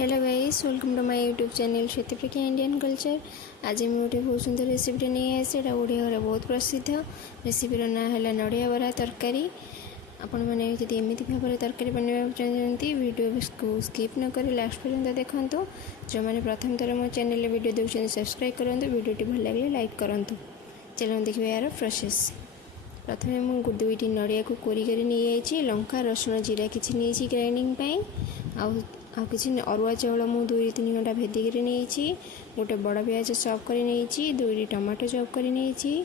Hello guys, welcome to my YouTube channel Shwetapragya Indian culture. आज मुझे गोटे बहुत सुंदर रेसिपी नहीं आसे ओडिया घर बहुत प्रसिद्ध रेसिपीर ना है नड़िया बरा तरकारी। आपण मैंने जब एमती भाव में तरकारी बनवा चाहते वीडियो को स्किप न कर लास्ट पर्यंत देखूँ। जो मैंने प्रथम थर मो चैनल वीडियो देखते सब्सक्राइब करूँ, वीडियो भल लगे लाइक करूँ। चलो देखिए यार प्रोसेस। प्रथम मुझे दुईटी नड़िया को कोरिक नहीं लंका रसुण जीरा किसी नहीं ग्राइंडिंग आ किसी अरुआ चाउल मुझे 2-3 घंटा भेदिक नहीं। गोटे बड़ पियाज चॉप कर नहीं, 2 टमाटो चॉप कर नहीं,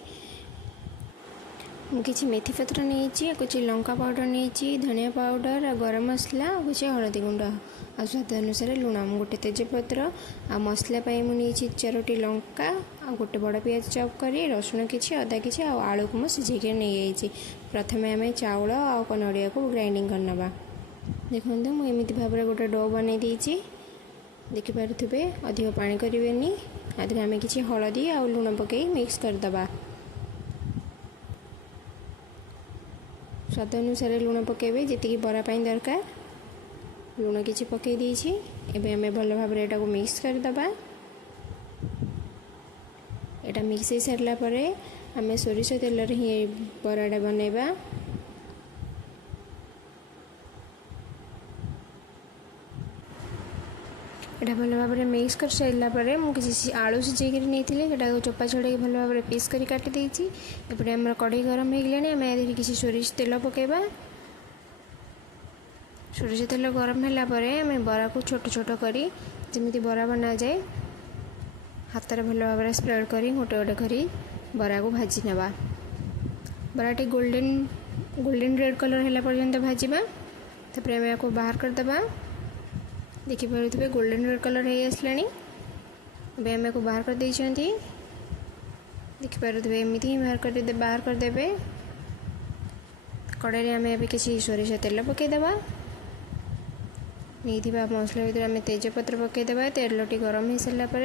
किसी मेथी पत्र नहीं, कुछ लंका पाउडर नहीं, धनिया पाउडर, गरम मसला, कुछ हलदी गुंड, आ स्वाद अनुसार लुण, गोटे तेजपत्र, आ मसला मुझे 4टी लंका, आ गोटे बड़ पियाज चॉप कर रसुण किसी अदा किसी आलू को मुझे सिझे नहीं। प्रथम आम चाउल आ नड़िया को ग्राइंडिंग करनवा। देखो मुझे भाव में गोटे डो बन देखिपे अधिक पानी करें। आदि आम कि हलदी आ लुण पकई मिक्स करदे। स्वाद अनुसार लुण पकेबे जी बरा दरकार। लुण किसी पकई देबे आम भल भाव में मिक्स करदे। यहाँ मिक्स हो सारापर आम सोरिष तेल ही बराटा बनैबा। यहाँ भल भाव में मिक्स कर सारापर मुझे आलू सिझे नहीं चोपा छड़े भल भाव में पीस कर काटी एपटे आम कढ़ई गरम हो गलानी। आम ये किसी सोरिष तेल पकेबा। सोरिष तेल गरम होगापर आम बरा को छोट छोट करी जमी बरा बना जाए हाथ में भल भाव में स्प्रेड कर गोटे गोटे कर बरा को भाजी नवा। बराटी गोल्डन रेड कलर है पर्यंत भाजवा। तापर आम या बाहर करदे। देखिपे गोल्डन रेड कलर हो आसला। आम को बाहर कर देखिपे एमती ही बाहर करदे। कड़ाई आम ए किसी सोरिष तेल पकईदे। नहीं मसला भर आम तेजपत्र पकईदे। तेलटी गरम हो सारापर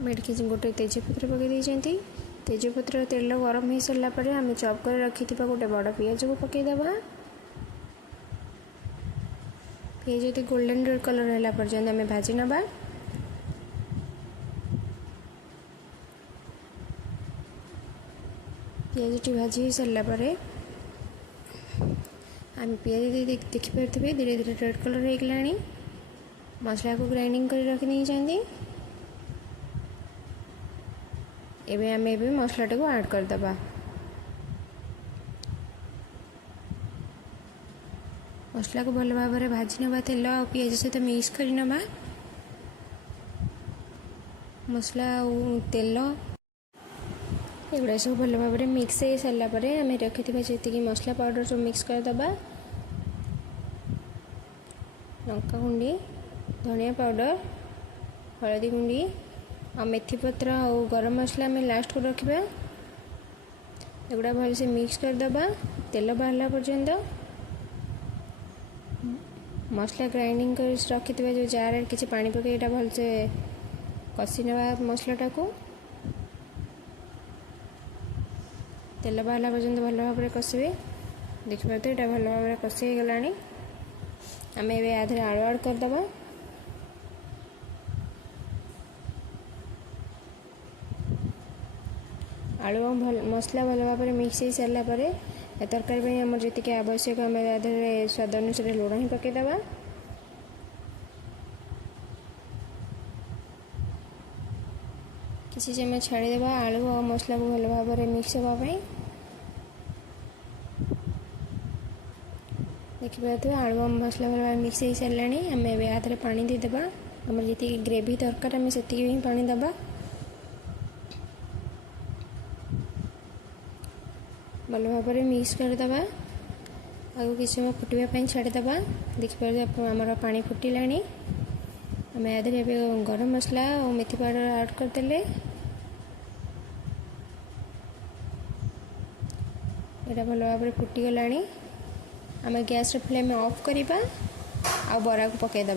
मेडिक गोटे तेजपत्र पकई। तेजपत्र तेल गरम हो सारापर आम चॉप कर रखि गोटे बड़ पियाज को पकईदे। पियाज गोल्डन रेड कलर है पर्यंत आम भाजी नवा। पियाज टी भाजी सारापर आम पियाज देखिपे धीरे धीरे रेड कलर हो गलानी। मसला को ग्राइंडिंग कर रखी नहीं चाहती। एबे आम ए मसलाटी को ऐड करदे। मसला को भल भाव में भाजी नवा तेल और पियाज सहित मिक्स कर नवा। मसला तेल एगुड़ा सब भल भाव में मिक्स हो सारापर आम रखि जी मसला पाउडर सब मिक्स करदे। लंका गुंडी, धनिया पाउडर, हलदी गुंडी आ मेथी पत्र और गरम मसला आम लास्ट को रखा। एगुड़ा भल से मिक्स करदे तेल बाहर पर्यंत। मसला ग्राइंडिंग कर रखि जो जार किसी पानी पकई भल से कषि नवा। मसलाटा को तेल बाहर पर्यंत भल भाव में कषे। देखिए तो यहाँ भल भाव में कषि हो गलानी। आम ए आधे आलू ऐड करदे। आलू मसला भल भाव में मिक्स हो सारापर तरकारी आम जी आवश्यक आम स्वाद अनुसार लुण ही पकईदे। किसी समय छाड़ीदे आलू और मसला को भल भाव में मिक्स होगापी। देखिए आलू और मसला भल भाव मिक्स हो सारा। आम ए आधे पानी देदेबा। आम जी ग्रेवी दरकार आम से ही पानी देबा। भल भाव में मिक्स करदे। आगे किसी समय फुटवाई छाड़ीदे। देखिए आमर पानी फुटिला। आम आधे गरम मसला और मेथी पाउडर ऐड करदे। यहाँ भल भाव में फुटीगला। आम गैस फ्लेम ऑफ करवा आ बरा को पकईदे।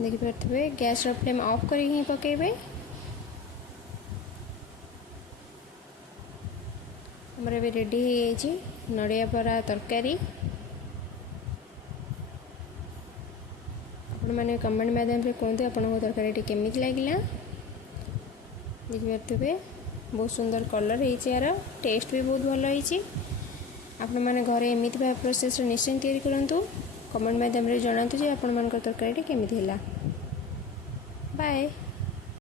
देखिपे गैस फ्लेम ऑफ कर पकईबे। ଆମର ଏବେ ରେଡ଼ି ହେଇଯାଇଛି ନଡ଼ିଆ ବରା ତରକାରୀ। ଆପଣମାନେ କମେଣ୍ଟ ମାଧ୍ୟମରେ କୁହନ୍ତୁ ଆପଣଙ୍କ ତରକାରୀଟି କେମିତି ଲାଗିଲା। ଦେଖିପାରୁଥିବେ ବହୁତ ସୁନ୍ଦର କଲର୍ ହେଇଛି, ୟାର ଟେଷ୍ଟ ବି ବହୁତ ଭଲ ହେଇଛି। ଆପଣମାନେ ଘରେ ଏମିତି ଭାବେ ପ୍ରୋସେସ୍ରେ ନିଶ୍ଚୟ ତିଆରି କରନ୍ତୁ। କମେଣ୍ଟ ମାଧ୍ୟମରେ ଜଣାନ୍ତୁ ଯେ ଆପଣମାନଙ୍କ ତରକାରୀଟି କେମିତି ହେଲା। ବାଏ।